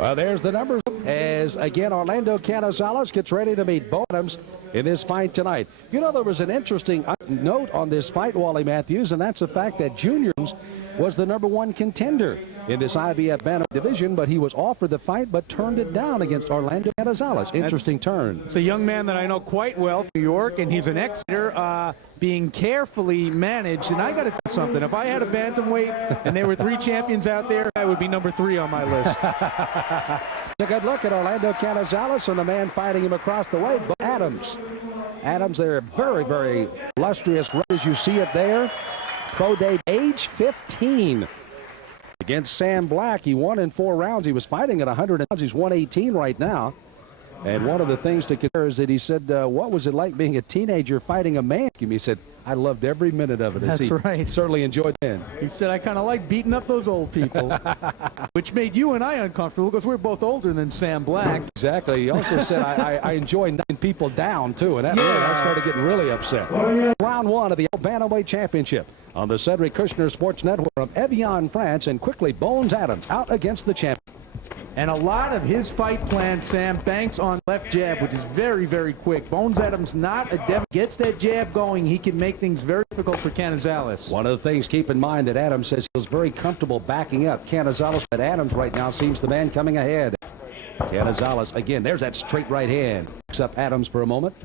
Well, there's the numbers as, again, Orlando Canizales gets ready to meet Bo Adams in this fight tonight. You know, there was an interesting note on this fight, Wally Matthews, and that's the fact that Juniors was the #1 contender in this IBF bantamweight division, but he was offered the fight but turned it down against Orlando Canizales. Interesting turn. It's a young man that I know quite well from New York, and he's an ex-fighter being carefully managed. And I got to tell you something. If I had a bantamweight and there were 3 champions out there, I would be #3 on my list. A good look at Orlando Canizales and the man fighting him across the way, Bo Adams. Adams, they're very, very illustrious as you see it there. Pro day, age 15. Against Sam Black, he won in 4 rounds. He was fighting at 100 pounds. He's 118 right now. And one of the things to consider is that he said, what was it like being a teenager fighting a man? He said, I loved every minute of it. That's right. Certainly enjoyed it. He said, I kind of like beating up those old people, which made you and I uncomfortable because we're both older than Sam Black. Exactly. He also said, I enjoy knocking people down, too. And that started getting really upset. Round 1 of the Bantamweight Championship on the Cedric Kushner Sports Network from Evian, France, and quickly Bones Adams out against the champion. And a lot of his fight plan, Sam, banks on left jab, which is very, very quick. Bones Adams not a devil. Gets that jab going, he can make things very difficult for Canizales. One of the things, keep in mind that Adams says he feels very comfortable backing up Canizales, but Adams right now seems the man coming ahead. Canizales, again, there's that straight right hand. Picks up Adams for a moment.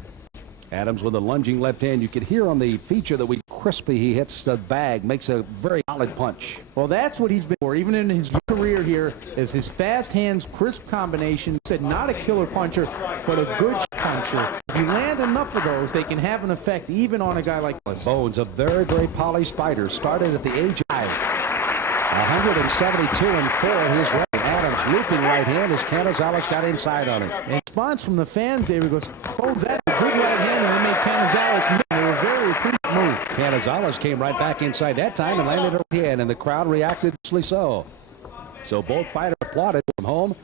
Adams with a lunging left hand. You could hear on the feature that crispy he hits the bag, makes a very solid punch. Well, that's what he's been for, even in his career here, is his fast hands, crisp combination. Said not a killer puncher, but a good puncher. If you land enough of those, they can have an effect even on a guy like this. Bones, a very, very polished fighter, started at the age of 5. 172 and 4 in his right. Adams looping right hand as Canizales got inside on him. And response from the fans there, he goes, Bones, that's a good right hand, and they made Canizales move. They were very appreciative move. Canizales came right back inside that time and landed a hand, and the crowd reacted so. So both fighters applauded from home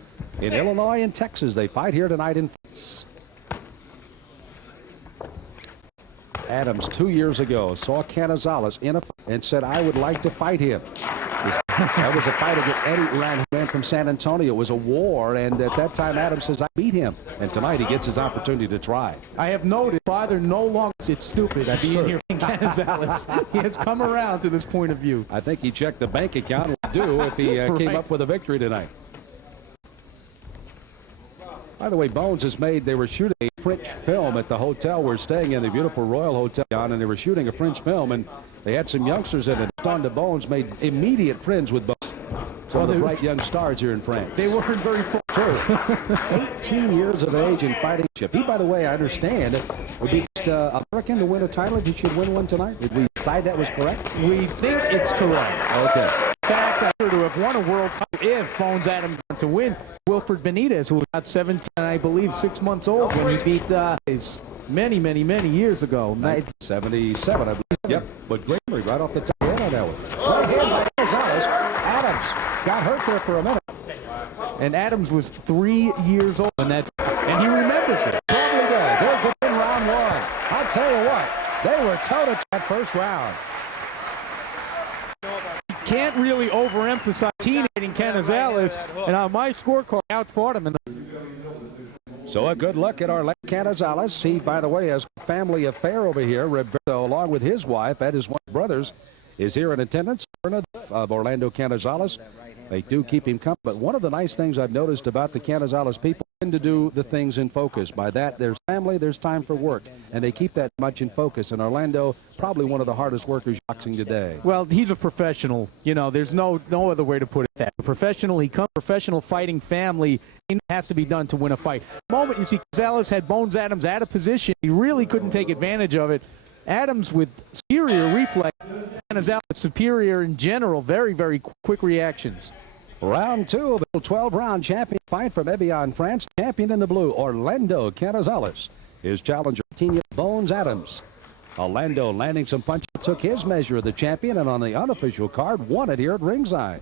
in Illinois and Texas. They fight here tonight in France. Adams 2 years ago saw Canizales in a fight and said, I would like to fight him. That was a fight against Eddie Uran, who ran from San Antonio. It was a war, and at that time Adams says, I beat him. And tonight he gets his opportunity to try. I have noted, father no longer it's stupid being here in Canizales. He has come around to this point of view. I think he checked the bank account and would do if he came up with a victory tonight. By the way, Bones has made, they were shooting a French film at the hotel we're staying in, the beautiful Royal Hotel, and they were shooting a French film, and they had some youngsters in it. On to Bones, made immediate friends with Bones. Some of the bright young stars here in France. They weren't very full. True. 18 years of age in fighting. He, by the way, I understand, would be American to win a title. He should win one tonight. Did we decide that was correct? We think it's correct. Okay. In fact, I heard to have won a world title if Bones Adams went to win. Wilfred Benitez, who was about 17, I believe, 6 months old when he beat many years ago. 77, I believe. Yep, but great right off the top end on that one. Right hand by Gonzalez. Adams got hurt there for a minute. And Adams was 3 years old when that, and he remembers it. Probably good. There's the win round 1. I'll tell you what, they were toe-to-toe that first round. Can't really overemphasize teenaging Canizales, and on my scorecard, outfought him. So a good look at Orlando Canizales. He, by the way, has a family affair over here. Roberto, along with his wife and his one brothers, is here in attendance of Orlando Canizales. They do keep him company. But one of the nice things I've noticed about the Canizales people tend to do the things in focus. By that, there's family, there's time for work, and they keep that much in focus. And Orlando, probably one of the hardest workers boxing today. Well, he's a professional. You know, there's no other way to put it. That professional, he comes professional fighting family. It has to be done to win a fight. The moment you see Canizales had Bones Adams out of position, he really couldn't take advantage of it. Adams with superior reflex, Canizales superior in general, very quick reactions. Round 2 of the 12-round champion fight from Evian, France. Champion in the blue, Orlando Canizales. His challenger, 18-year Bones Adams. Orlando landing some punches, took his measure of the champion, and on the unofficial card, won it here at ringside.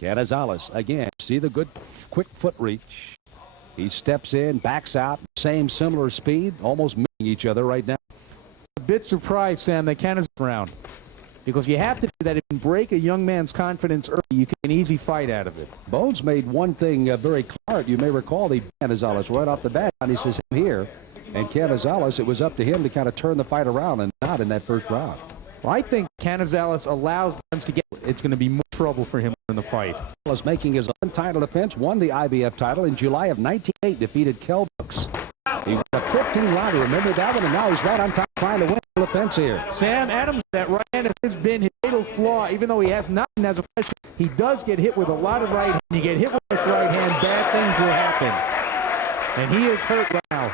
Canizales, again, see the good quick foot reach. He steps in, backs out, same similar speed, almost meeting each other right now. A bit surprised, Sam, that Canizales round. because you have to do that. If you can break a young man's confidence early, you can get an easy fight out of it. Bones made one thing very clear. You may recall the Canizales right off the bat, and he says, "I'm here." And Canizales, it was up to him to kind of turn the fight around, and not in that first round. Well, I think Canizales allows them to get. It's going to be more trouble for him in the fight. Was making his own title defense, won the IBF title in July of 1998, defeated Kell Brooks. He won a 15-rounder, remember that one, and now he's right on top trying to win the defense here. Sam Adams, that right hand has been his fatal flaw. Even though he has nothing as a freshman, he does get hit with a lot of right hand. You get hit with this right hand, bad things will happen. And he is hurt right now.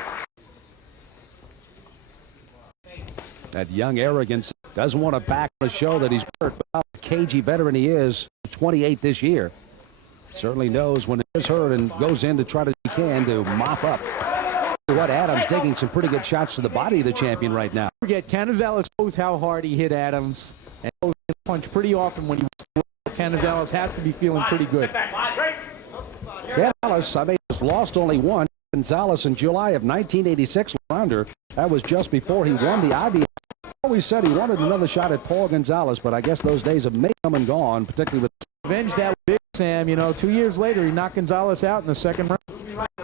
That young arrogance doesn't want to back on the show that he's hurt, but how cagey veteran he is, 28 this year. Certainly knows when he is hurt and goes in to try to mop up. What, Adams digging some pretty good shots to the body of the champion right now. Forget, Canizales knows how hard he hit Adams, and he punch pretty often when he was. Canizales has to be feeling pretty good. Canizales, I mean, has lost only one. Gonzalez in July of 1986 rounder. That was just before he won the IBF. Always said he wanted another shot at Paul Gonzalez, but I guess those days have come and gone, particularly with revenge that big, Sam. You know, 2 years later, he knocked Gonzalez out in the second round.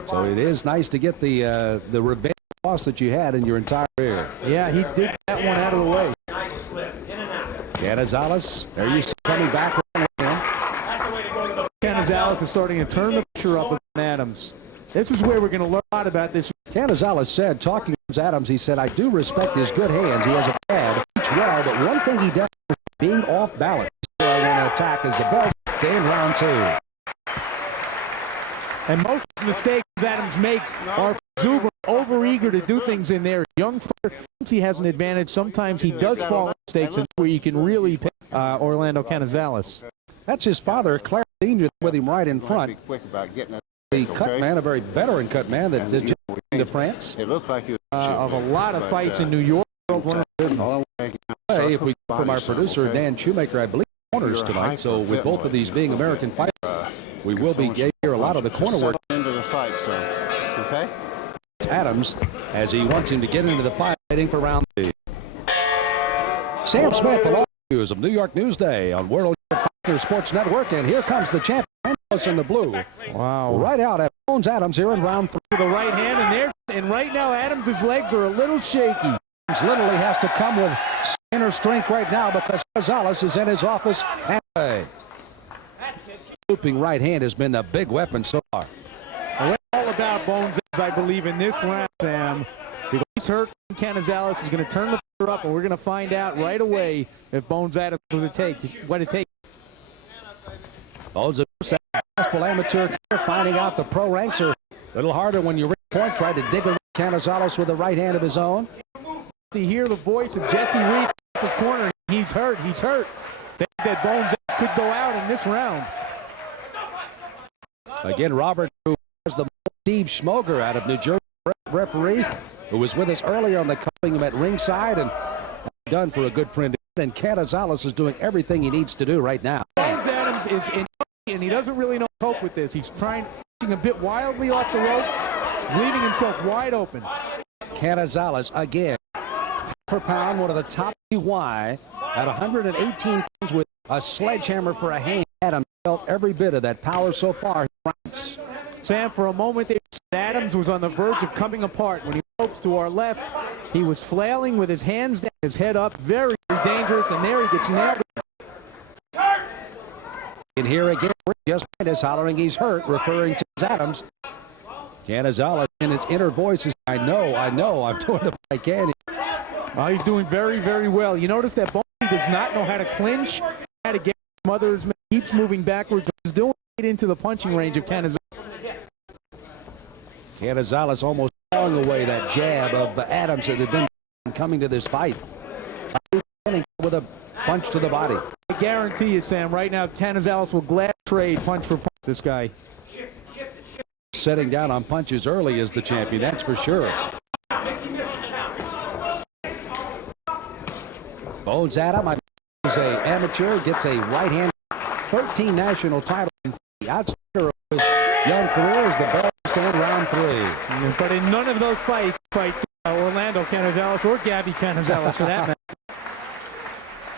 So it is nice to get the revenge loss that you had in your entire career. Yeah, he did that one out of the way. Nice slip, in and out. Canizales, there you see coming back around with him. That's the way to go to the... Canizales is starting to turn the picture up with Adams. This is where we're going to learn a lot about this. Canizales said, talking to Adams, he said, "I do respect his good hands. He has a bad, each well, but one thing he does is being off balance. So I want to attack as the belt in round two." And most of the mistakes Adams makes are exuberant, overeager to do things in there. Young fighter, he has an advantage. Sometimes he does fall in mistakes, and where you can really pick Orlando Canizales. That's his father, Clarence Sr., with him right in front. Quick about getting it. The cut man, a very veteran cut man that did into France. It looked like you Of a lot of fights in New York. If we from our producer, Dan Shoemaker, I believe, corners tonight. So with both of these being American fighters, we will be getting here a lot of the corner work. Into the fight, so okay. Adams, as he wants him to get into the fight, waiting for round three. Sam Smith, the law news of New York Newsday on World Sports Network, and here comes the champion in the blue. Wow! Right out at Bones Adams here in round three. The right hand, and right now Adams' legs are a little shaky. He literally has to come with inner strength right now because Gonzalez is in his office. And looping right hand has been the big weapon so far. Well, all about Bones, I believe, in this round, Sam. Because he's hurt, Canizales is going to turn the pressure up, and we're going to find out right away if Bones Adams what it takes. Bones, a successful amateur, finding out the pro ranks are a little harder when you reach point. Tried to dig around Canizales with the right hand of his own. To hear the voice of Jesse Reed in his corner, he's hurt. They think that Bones could go out in this round. Again, Robert, who has the Steve Schmoger out of New Jersey, referee, who was with us earlier on the covering him at ringside and done for a good friend. And Canizales is doing everything he needs to do right now. Bones Adams is in, and he doesn't really know how to cope with this. He's trying a bit wildly off the ropes, leaving himself wide open. Canizales again, per pound, one of the top Y at 118 pounds with a sledgehammer for a hand. Adams felt every bit of that power so far. Sam, for a moment there, Adams was on the verge of coming apart. When he ropes to our left, he was flailing with his hands down, his head up, very, very dangerous, and there he gets nailed. And here again, just is hollering he's hurt, referring to Adams. Canizales in his inner voice is, I know, I'm doing the best I can. He's doing very, very well. You notice that Bones does not know how to clinch, how to get mothers, keeps moving backwards. He's doing it into the punching range of Canizales. Canizales almost throwing away that jab of Adams that had been coming to this fight. With a punch to the body. I guarantee you, Sam, right now, Canizales will glad trade punch for punch this guy. Setting down on punches early is the champion, that's for sure. Bones Adams is an amateur, gets a right hand, 13 national title. The outsider of his young career is the bell stand round three. But in none of those fight Orlando Canizales or Gabby Canizales for that matter.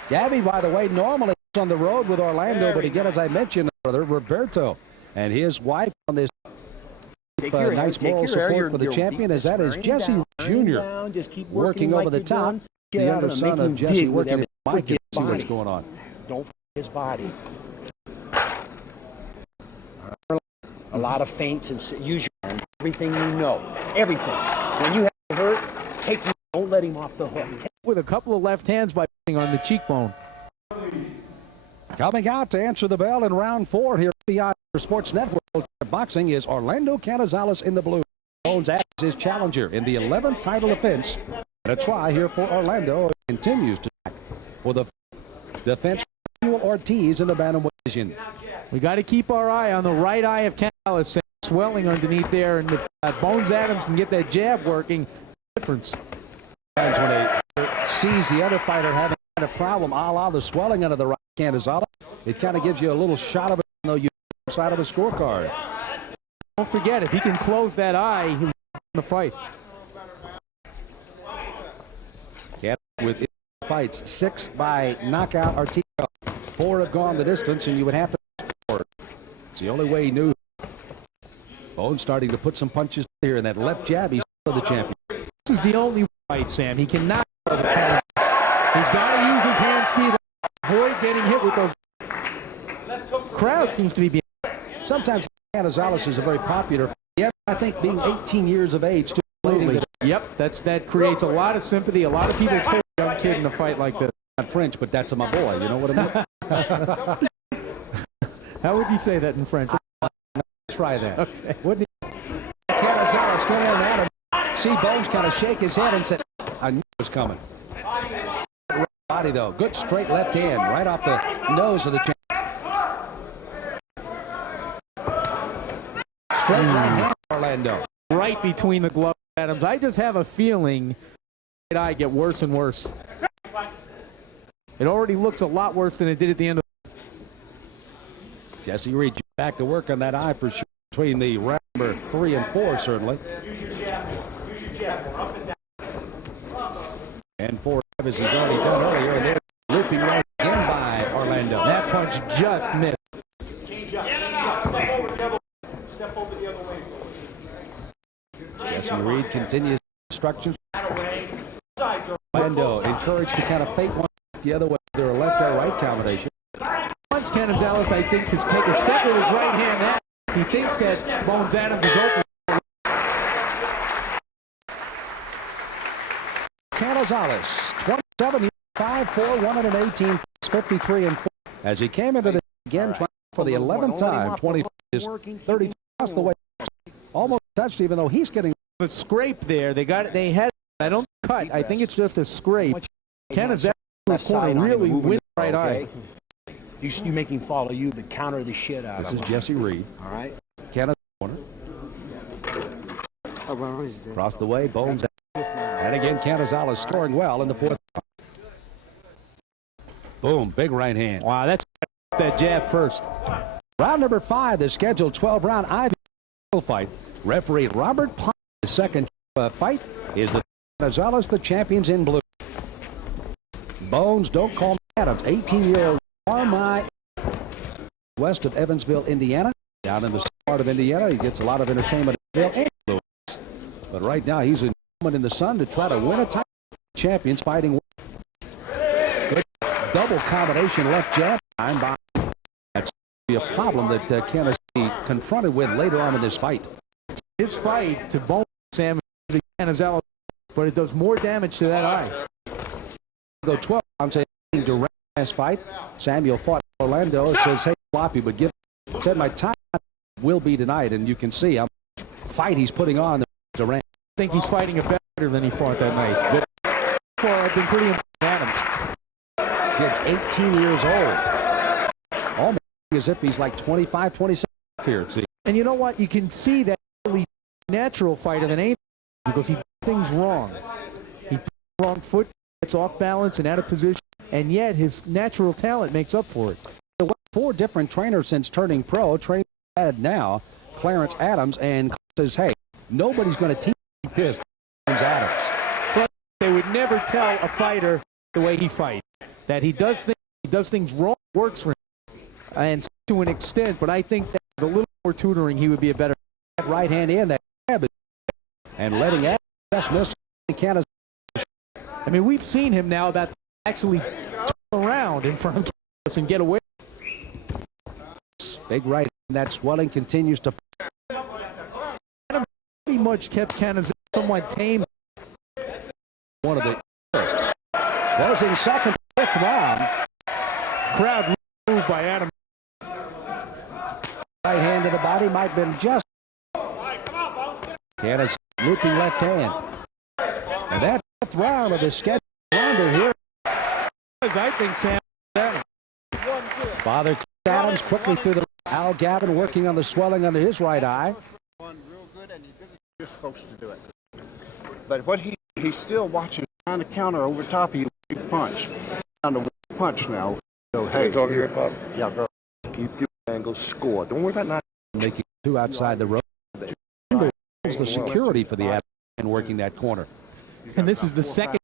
Gabby, by the way, normally is on the road with Orlando, but again, as I mentioned, brother Roberto and his wife on this nice moral support for the champion, as that is Jesse Jr. working over the top. The younger son of Jesse working his mic to see what's going on. Don't forget his body. A lot of feints and use your hand. Everything you know. Everything. When you have hurt, don't let him off the hook. With a couple of left hands by on the cheekbone. Coming out to answer the bell in round 4 here at the Sports Network. Boxing is Orlando Canizales in the blue. Bones Adams his challenger in the 11th title defense. And a try here for Orlando continues to for the defense. Ortiz in the bantamweight division. We got to keep our eye on the right eye of Canizales, swelling underneath there, and if Bones Adams can get that jab working, difference. When he sees the other fighter having a problem, a la the swelling under the right Canizales, it kind of gives you a little shot of it, though you side of the scorecard. Don't forget, if he can close that eye, he'll win the fight. With fights, 6 by knockout Ortiz, 4 have gone the distance, and you would have to score. It's the only way he knew. Bones starting to put some punches here, and that left jab, he's the champion. This is the only fight, Sam. He cannot go the Canizales. He's got to use his hand speed to avoid getting hit with those. Crowd seems to be being. Sometimes Canizales is a very popular. Yeah, I think being 18 years of age, too. Yep, that creates a lot of sympathy. A lot of people pull a young kid in a fight like this. Not French, but that's my boy. You know what I mean? How would you say that in French? Try that. Okay. Wouldn't he? Canizales going at him. See Bones kind of shake his head and say, "I knew it was coming." Body though, good straight left hand right off the nose of the champion. Straight right hand, Orlando. Right between the gloves, Adams. I just have a feeling that I get worse and worse. It already looks a lot worse than it did at the end of. Jesse Reed back to work on that eye for sure between the round number 3 and 4 certainly. And 4 as he's already done earlier, and they're looping right again by Orlando. That punch just missed. Change up, step over the other way. Jesse Reed continues instructions. Orlando encouraged to kind of fake one the other way, either a left or right combination. Once Canizales, I think, has taken a step with his right hand. He thinks that Bones Adams is open. Canizales, 27, 5'4", 118, 53 and 4. As he came into the again trying for the 11th time, 20 is 30 across the way, almost touched, even though he's getting a scrape there. They had. I don't cut. I think it's just a scrape. Canizales corner really win the right eye. You make him follow you, but counter the shit out of him. This is Jesse Reed. All right. Canizales corner. Across the way, Bones. And again, Canizales scoring well in the 4th. Boom, big right hand. Wow, that's that jab first. Round number 5, the scheduled 12-round Ivy fight. Referee Robert Pine, the second fight, is the Canizales, the champions in blue. Bones, don't call me Adams, 18-year-old Army, west of Evansville, Indiana. Down in the part of Indiana, he gets a lot of entertainment and Louis. But right now, he's in the sun to try to win a title. Champions fighting. Good double combination left jab. That's a problem that Canizales be confronted with later on in this fight. His fight to Bones Sam Canizales, but it does more damage to that eye. Go 12 rounds direct last fight. Samuel fought Orlando. Says, "Hey, floppy, but said my time will be tonight," and you can see how fight he's putting on Durant. I think he's fighting a better than he fought that night. I've been pretty impressed with Adams. Kid's 18 years old. Almost as if he's like 25, 26 here. See. And you know what? You can see that really natural fighter than anything because he does things wrong. He puts the wrong foot, gets off balance and out of position, and yet his natural talent makes up for it. 4 different trainers since turning pro. Trained now, Clarence Adams, and says, "Hey, nobody's going to teach this." Adams. But they would never tell a fighter the way he fights. that he does things wrong, works for him, and to an extent. But I think that with a little more tutoring, he would be a better right hand in that jab and letting Adams just miss Canizales. I mean, we've seen him now that actually turn around in front of us and get away. Big right, and that swelling continues to. Adams pretty much kept Canizales somewhat tame. One of the first. Closing second, fifth round. Crowd moved by Adams. Right hand to the body might have been just. Canizales looping left hand. And that fifth round of the schedule rounder here. I think Sam Adams. Father Adams quickly through the. Al Gavin working on the swelling under his right eye. Real good, and you're supposed to do it. But what he's still watching, trying to counter over top of you, punch. On the punch now. So hey, talking here, Bob? Yeah, go. Keep your angle, score. Don't worry about not Making two outside the rope. The security for the Adams and working that corner. And this is the second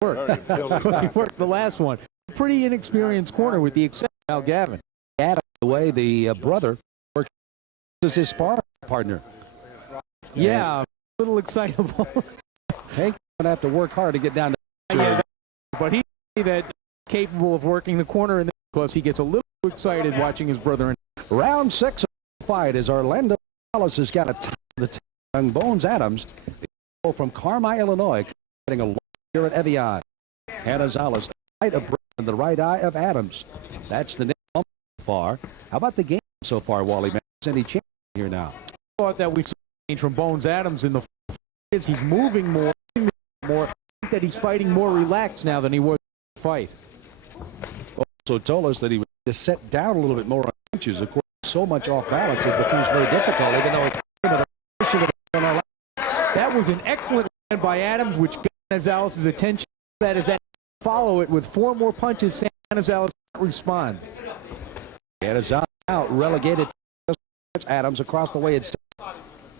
work. Because he worked the last one. Pretty inexperienced corner with the exception of Al Gavin. Adams, the way the brother works as his sparring partner. Yeah, a little excitable. Hank going to have to work hard to get down to. But he's that capable of working the corner, and because he gets a little excited watching his brother. Round 6 of the fight as Orlando Gonzalez has got a tie the young Bones Adams from Carmi, Illinois, getting a long here at Evian. Canizales, right of in the right eye of Adams. That's the name so far. How about the game so far, Wally? Man, any change here now? I thought that we saw change from Bones Adams in the fight. He's moving more. I think that he's fighting more relaxed now than he was in the fight. Also told us that he would just set down a little bit more on punches. Of course, so much off balance it becomes very difficult, even though that was an excellent stand by Adams, which got Canizales' attention. That is that follow it with 4 more punches. Canizales can't respond. Canizales out relegated Adams across the way it's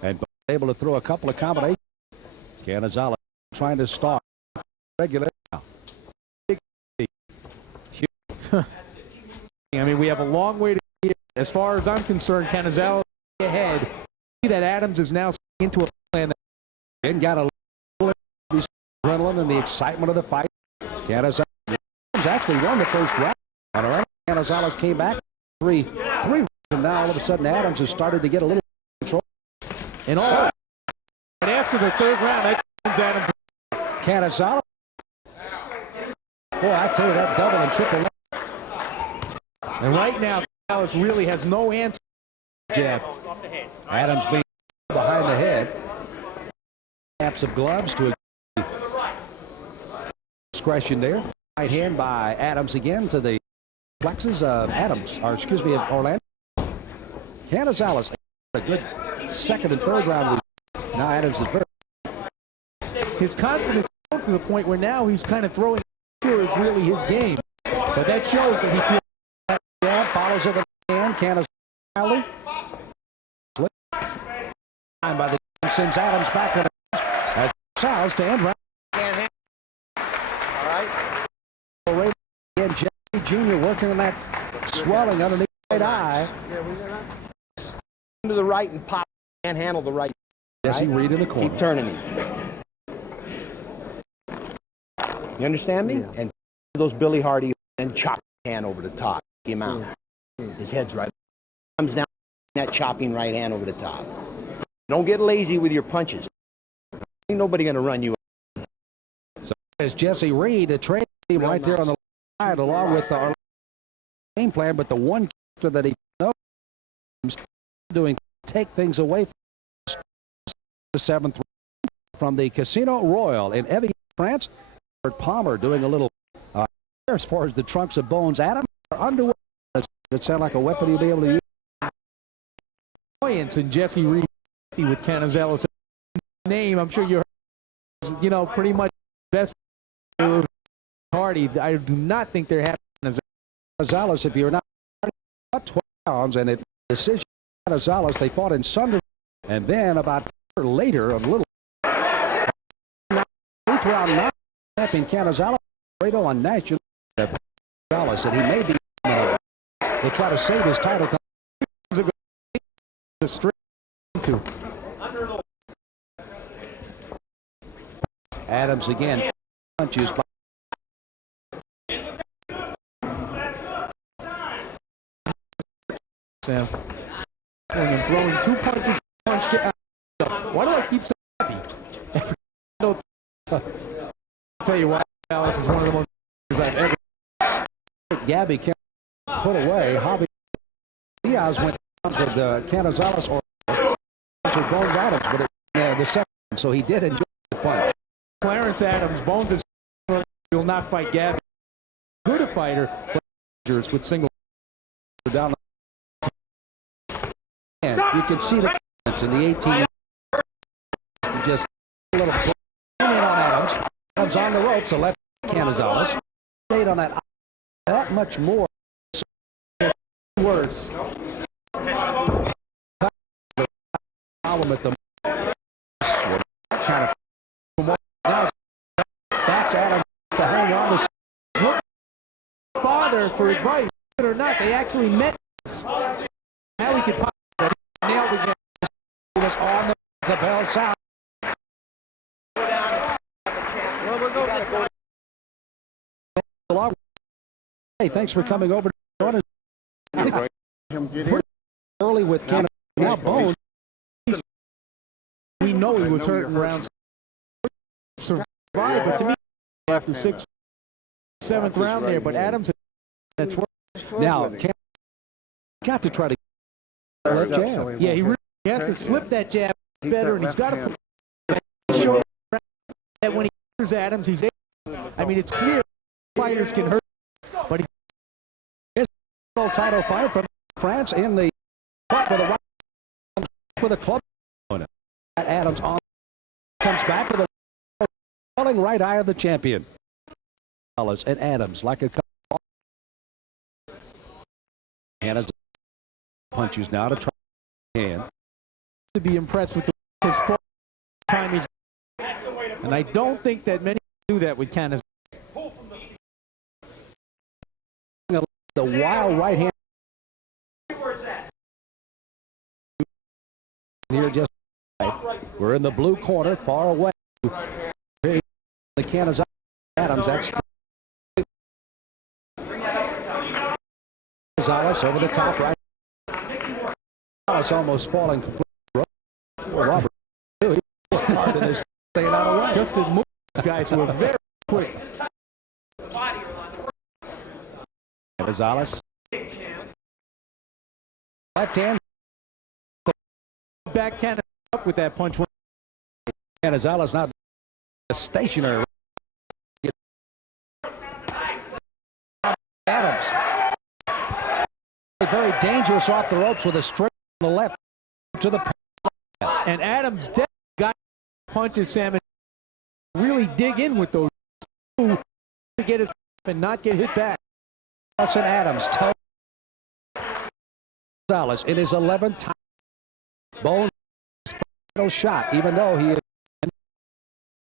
and able to throw a couple of combinations. Canizales trying to start regular now. I mean, we have a long way to get. As far as I'm concerned, Canizales ahead. See that Adams is now into a plan. And got a little adrenaline and the excitement of the fight. Canizales actually won the first round. Canizales came back 3-3, and now all of a sudden Adams has started to get a little control. And all. And after the third round, that gives Adams. Canizales. Boy, I tell you, that double and triple. And right now, Canizales really has no answer. Jab. Adams being behind the head. Snaps of gloves to a discretion there. Right hand by Adams again to the plexus of Adams, or excuse me, of Orlando. Canizales, a good second and third round. Now Adams is very. His confidence to the point where now he's kind of throwing sure is really his game. But that shows that he feels. Yeah, follows over the hand. Canizales. By the sends Adams back to the as Sal's to end round. All right. And Jesse Jr. working on that swelling underneath the right eye. To the right and pop. Can't handle the right. Jesse Reed in the corner. Keep turning him. You understand me? And those Billy Hardy and chop his hand over the top. Take him out. His head's right. Comes down that chopping right hand over the top. Don't get lazy with your punches. Ain't nobody gonna run you. So there's Jesse Reed, the training team right there on the side, along with our game plan. But the one character that he knows doing take things away from the 7th from the Casino Royal in Evian, France. Palmer doing a little as far as the trunks of Bones Adams are underway. That sound like a weapon he'll be able to use. Annoyance in Jesse Reed with Canizales' name. I'm sure you heard, pretty much best Hardy. I do not think they're happy. Canizales, if you're not 12 pounds, and it decision Canizales, they fought in Sunday, and then about later, a little 8th round champion Canizales on national. Canizales, and he may be to try to save his title. The straight to Adams again punches. Sam. And throwing 2 punches. Why do I keep so happy? I'll tell you why, Dallas is one of the most I've ever. Gabby can't put away. Javi Diaz went with Canizales or Bones Adams, but the second, so he did enjoy the punch. Clarence Adams, Bones is will not fight Gabby. Good a fighter, but dangerous with single down. And you can see the confidence in the 18. Just a little in on Adams. Adams on the ropes, the left Canizales. Stayed on that much more. Worse. Problem at the kind of that's Adams to hang on to Father for advice, or not, they actually met. Now he could nail the game. He was on the bell sound. Hey, thanks for coming over to join us. Early with Canada. Now Bones. We know he was hurt in rounds. Survived, but to me, after 6th, 7th round there, but Adams, that's what. Now, got to try to get that jab. Yeah, he really has to slip that jab better, and he's got to show that when he hits Adams, he's able. I mean, it's clear fighters can hurt, but he title fight from France in the with a club. Adams on comes back with a falling right eye of the champion. And Adams like a and punches now to try again. To be impressed with his time he's, and I don't think that many do that with Canizales. The wild right hand here just we're in the blue corner far away. The Canizales Adams Canizales over the top right. It's almost falling completely. Robert just as moves guys who are very quick. Canizales left hand back Canizales up with that punch. Canizales not stationary. Adams very dangerous off the ropes with a straight on the left to the and Adams got punches Sam really dig in with those to get his and not get hit back. Nelson Adams toe Gonzalez in his 11th time. Bones final shot, even though he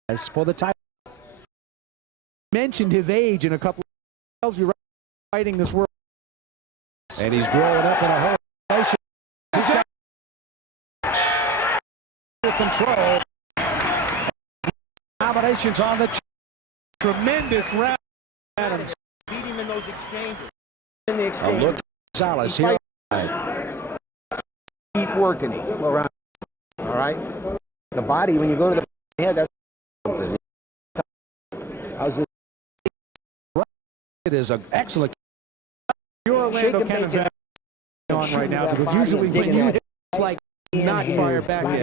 is for the title. Mentioned his age in a couple of tells you right fighting this world. And he's growing up in a whole nation. He's got control. Combinations on the tremendous round. Adams beat him in those exchanges. a look at Gonzalez here. Keep working him around. All right. The body, when you go to the head, that's something. How's this? It is an excellent. You're Orlando Canizales on right now because usually when you hit, it's like not fire back.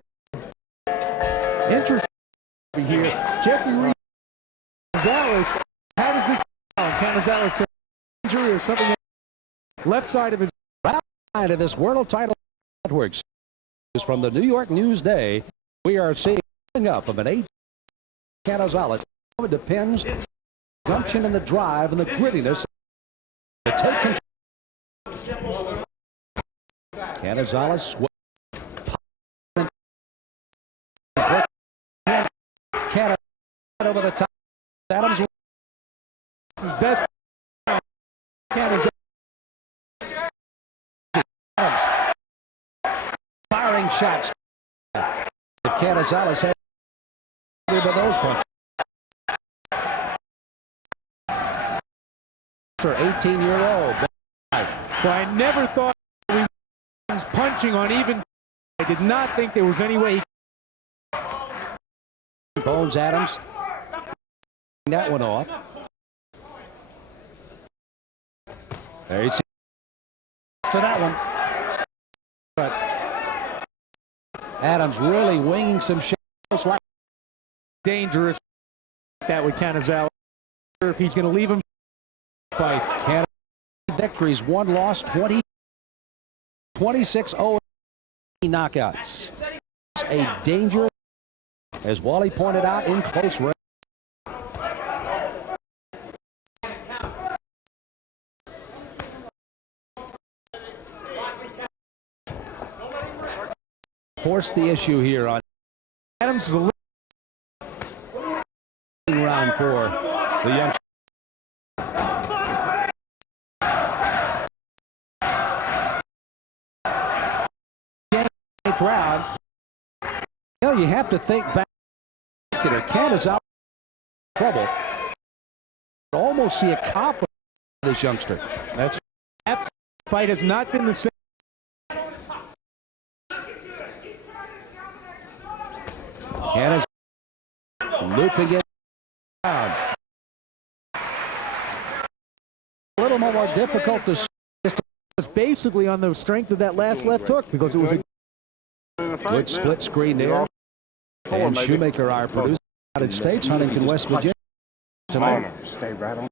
Interesting here. Jeffrey Reed Gonzalez. How does this sound? Canizales injury or something? Left side of his side of this world title networks is from the New York Newsday. We are seeing up of an 8 Canizales. It depends on the gumption and the drive and the grittiness to take control. Canizales Canada over the top. Adams his best Canizales. Firing shots. The Canizales had those punches. For 18-year-old. So I never thought he was punching on even. I did not think there was any way. Bones Adams. That one off. There you see. To that one. But Adams really winging some shots. Like Dangerous. That with Canizales. If he's going to leave him fight. Canada victories, 1 loss, 26-0 knockouts. A dangerous, as Wally pointed out, in close range. Force the issue here on Adams is a round for the young. Round. You know, you have to think back to the Canizales trouble. Almost see a cop of this youngster. that fight has not been the same. Canizales looping it down. A little more difficult to see. It's basically on the strength of that last left hook because it was a Good split screen there. And Shoemaker, our producer, United States, Huntington, West Virginia. Tonight, Stay right on.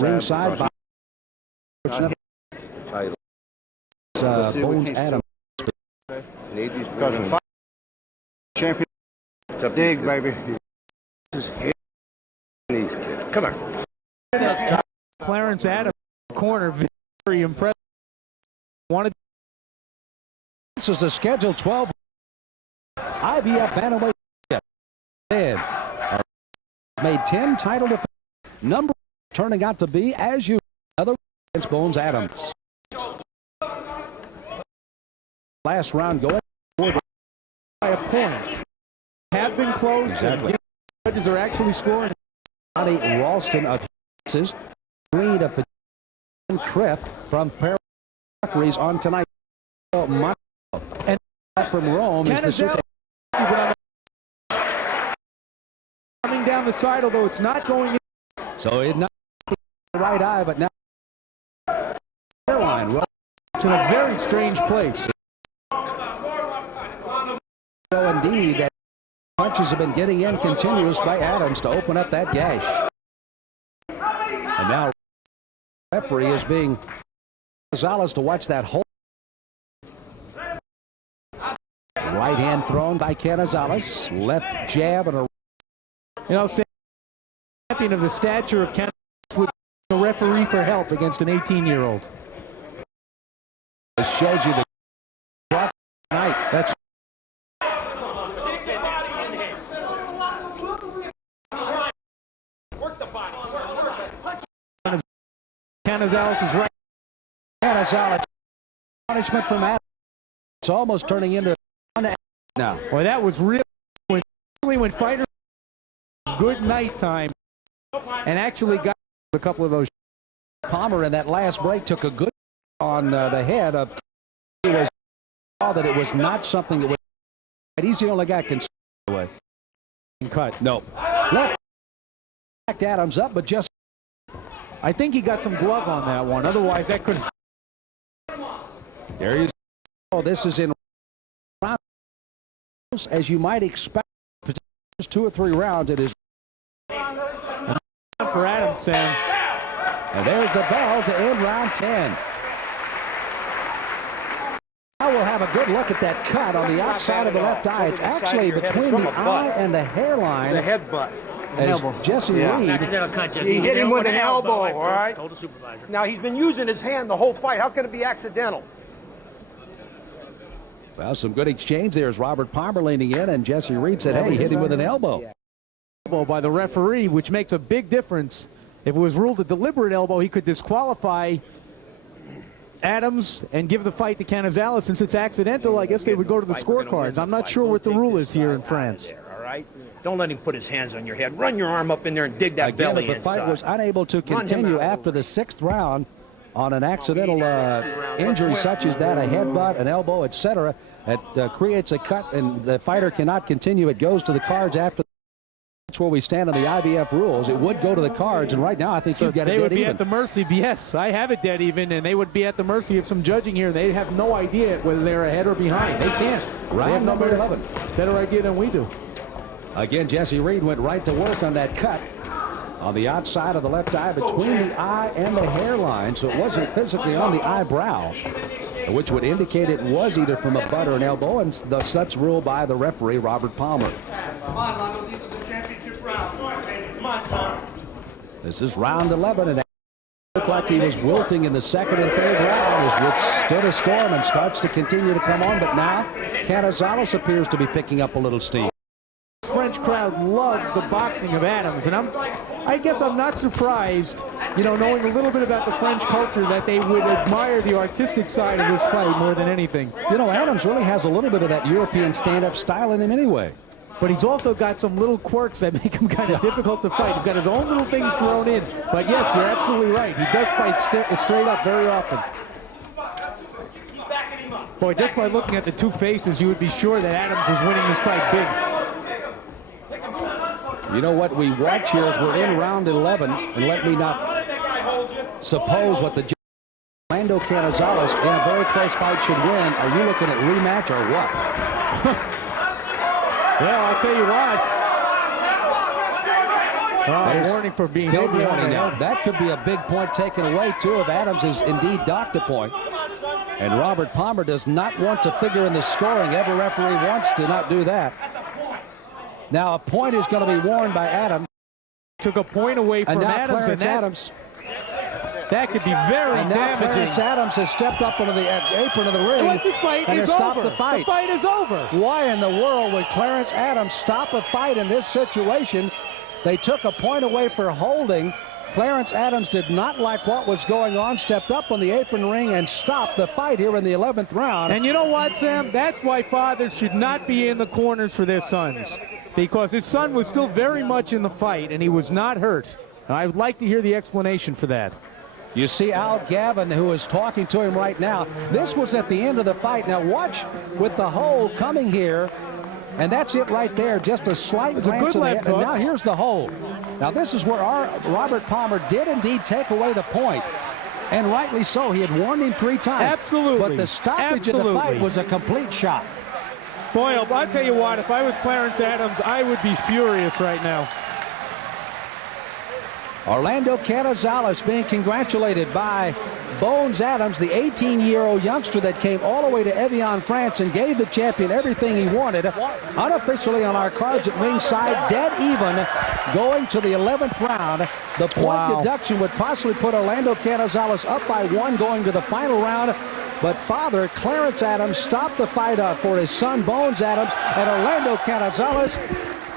ringside by Bones Adams. Need these Because the fight champion dig, baby. these kids. Come on. Clarence Adams corner, very impressive. Wanted. This is a scheduled 12 IBF bantamweight. And made 10 title defense. Number turning out to be, as you other against Bones Adams. Last round going By a point. Have been close. Exactly. Judges are actually scoring. Johnny Ralston of Texas. Green of Tripp from Paris. Referees on tonight. And from Rome is the super. Coming down the side, although it's not going in. So it's not the right eye, but now hairline. It's in a very strange place. So indeed, that punches have been getting in continuous by Adams to open up that gash. And now referee is being Gonzalez to watch that whole right hand thrown by Canizales. Left jab and a Champion of the stature of Canizales with a referee for help against an 18-year-old. This shows you the night. That's Canizales is right. Canizales punishment from Adams. It's almost turning into now. Boy, that was really when fighters good night time and actually got a couple of those. Palmer in that last break took a good on the head of. He was saw that it was not something that was. He's the only guy can away. Cut. No. Left backed Adams up, but just. I think he got some glove on that one. Otherwise, that could. There he is. Oh, this is in rounds, as you might expect. 2 or 3 rounds. It is For Adams, Sam. and there's the bell to end round 10. Now we'll have a good look at that cut on the outside of the left eye. It's actually between the eye and the hairline. The headbutt. As Jesse Reed. He hit him with an elbow, all right? Told the supervisor. Now, he's been using his hand the whole fight. How can it be accidental? Well, some good exchange there as Robert Palmer leaning in, and Jesse Reed said, hey, hit him with an elbow. By the referee, which makes a big difference If it was ruled a deliberate elbow, he could disqualify Adams and give the fight to Canizales. Since it's accidental, I guess they would go to the scorecards. I'm not sure what the rule is here in France. All right? Don't let him put his hands on your head. Run your arm up in there and dig that Again, belly if the fight inside. was unable to continue after the 6th round on an accidental injury such as that, a headbutt, an elbow, etc., that creates a cut and the fighter cannot continue, it goes to the cards after. That's where we stand on the IBF rules. It would go to the cards, and right now I think So you've got they it would dead be even. at the mercy. Yes, I have it dead even, and they would be at the mercy of some judging here. They have no idea whether they're ahead or behind. They can't. They have Round no number 11. better idea than we do. Again, Jesse Reed went right to work on that cut on the outside of the left eye between the eye and the hairline, so it wasn't physically on the eyebrow, which would indicate it was either from a butt or an elbow, and thus that's ruled by the referee, Robert Palmer. Come on, Lando. This is the championship round. Come on, baby. Come on, son. This is round 11, and it looked like he was wilting in the 2nd and 3rd round. Has withstood a storm and starts to continue to come on, but now Canizales appears to be picking up a little steam. French crowd loves the boxing of Adams, and I guess I'm not surprised, knowing a little bit about the French culture, that they would admire the artistic side of this fight more than anything. Adams really has a little bit of that European stand-up style in him anyway. But he's also got some little quirks that make him kind of difficult to fight. He's got his own little things thrown in. But yes, you're absolutely right. He does fight straight up very often. Boy, just by looking at the two faces, you would be sure that Adams is winning this fight big. You know what we watch here is we're in round 11, and let me not suppose what the Orlando Canizales in a very close fight should win. Are you looking at rematch or what? Well, I'll tell you what. Warning for being Big held warning behind. now. That could be a big point taken away, too, if Adams is indeed docked a point. And Robert Palmer does not want to figure in the scoring. Every referee wants to not do that. Now, a point is going to be worn by Adams. Took a point away from And now Adams, Clarence and Adams. that could be very And now damaging. Clarence Adams has stepped up into the apron of the ring Look, this fight and is has stopped over. the fight. The fight is over. Why in the world would Clarence Adams stop a fight in this situation? They took a point away for holding. Clarence Adams did not like what was going on, stepped up on the apron ring and stopped the fight here in the 11th round. And you know what, Sam? That's why fathers should not be in the corners for their sons, because his son was still very much in the fight and he was not hurt. And I would like to hear the explanation for that. You see Al Gavin, who is talking to him right now. This was at the end of the fight. Now watch with the hold coming here. And that's it right there. Just a slight glance. a good left and hook. now here's the hold. Now this is where our Robert Palmer did indeed take away the point. And rightly so. He had warned him 3 times. Absolutely. But the stoppage of the fight was a complete shot. Boy, I'll tell you what, if I was Clarence Adams, I would be furious right now. Orlando Canizales being congratulated by Bones Adams, the 18-year-old youngster that came all the way to Evian, France, and gave the champion everything he wanted. Unofficially on our cards at ringside, dead even, going to the 11th round. The point deduction would possibly put Orlando Canizales up by 1 going to the final round. But father, Clarence Adams, stopped the fight for his son, Bones Adams, and Orlando Canizales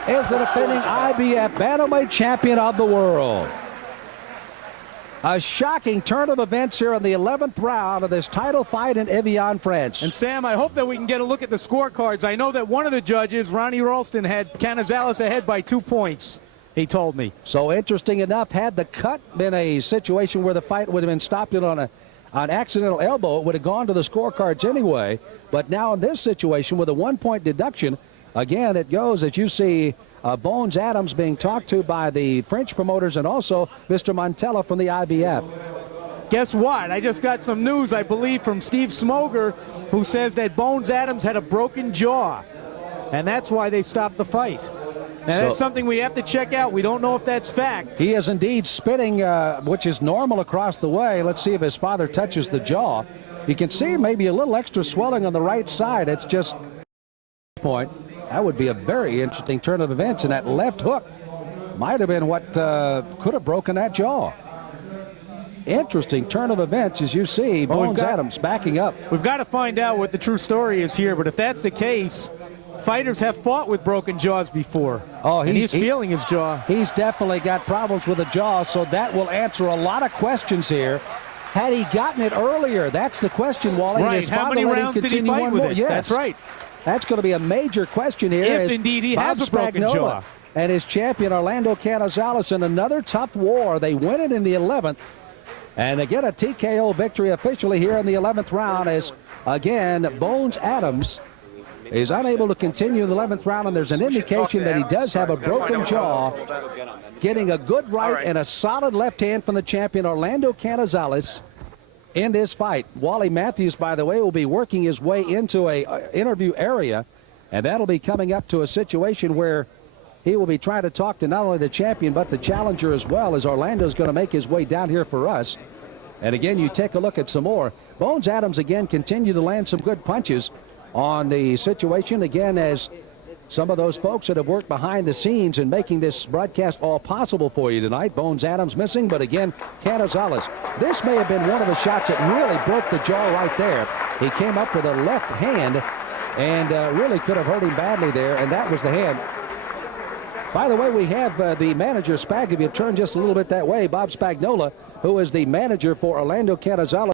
is the defending IBF Bantamweight champion of the world. A shocking turn of events here in the 11th round of this title fight in Evian, France. And Sam, I hope that we can get a look at the scorecards. I know that one of the judges, Ronnie Ralston, had Canizales ahead by 2 points, he told me. So interesting enough, had the cut been a situation where the fight would have been stopped on an accidental elbow, it would have gone to the scorecards anyway. But now in this situation with a 1-point deduction, again, it goes, as you see, Bones Adams being talked to by the French promoters and also Mr. Montella from the IBF. Guess what? I just got some news, I believe, from Steve Smoger, who says that Bones Adams had a broken jaw, and that's why they stopped the fight. Now, that's something we have to check out. We don't know if that's fact. He is indeed spitting, which is normal across the way. Let's see if his father touches the jaw. You can see maybe a little extra swelling on the right side. It's just point. That would be a very interesting turn of events, and that left hook might have been what could have broken that jaw. Interesting turn of events, as you see. Bones Adams backing up. We've got to find out what the true story is here, but if that's the case, fighters have fought with broken jaws before. Oh, and he's feeling his jaw. He's definitely got problems with the jaw, so that will answer a lot of questions here. Had he gotten it earlier? That's the question, Wally. Right. How many rounds did he fight with it? Yes. That's right. That's going to be a major question here. If indeed he has a broken jaw. And his champion, Orlando Canizales, in another tough war. They win it in the 11th. And they get a TKO victory officially here in the 11th round as, again, Bones Adams is unable to continue in the 11th round, and there's an indication that he does have a broken jaw, getting a good right and a solid left hand from the champion, Orlando Canizales, in this fight. Wally Matthews, by the way, will be working his way into a interview area, and that'll be coming up to a situation where he will be trying to talk to not only the champion but the challenger as well, as Orlando's going to make his way down here for us. And again, you take a look at some more. Bones Adams again continue to land some good punches on the situation, again, as some of those folks that have worked behind the scenes in making this broadcast all possible for you tonight. Bones Adams missing, but again, Canizales. This may have been one of the shots that really broke the jaw right there. He came up with a left hand and really could have hurt him badly there, and that was the hand. By the way, we have the manager, Spag, if you turn just a little bit that way, Bob Spagnola, who is the manager for Orlando Canizales.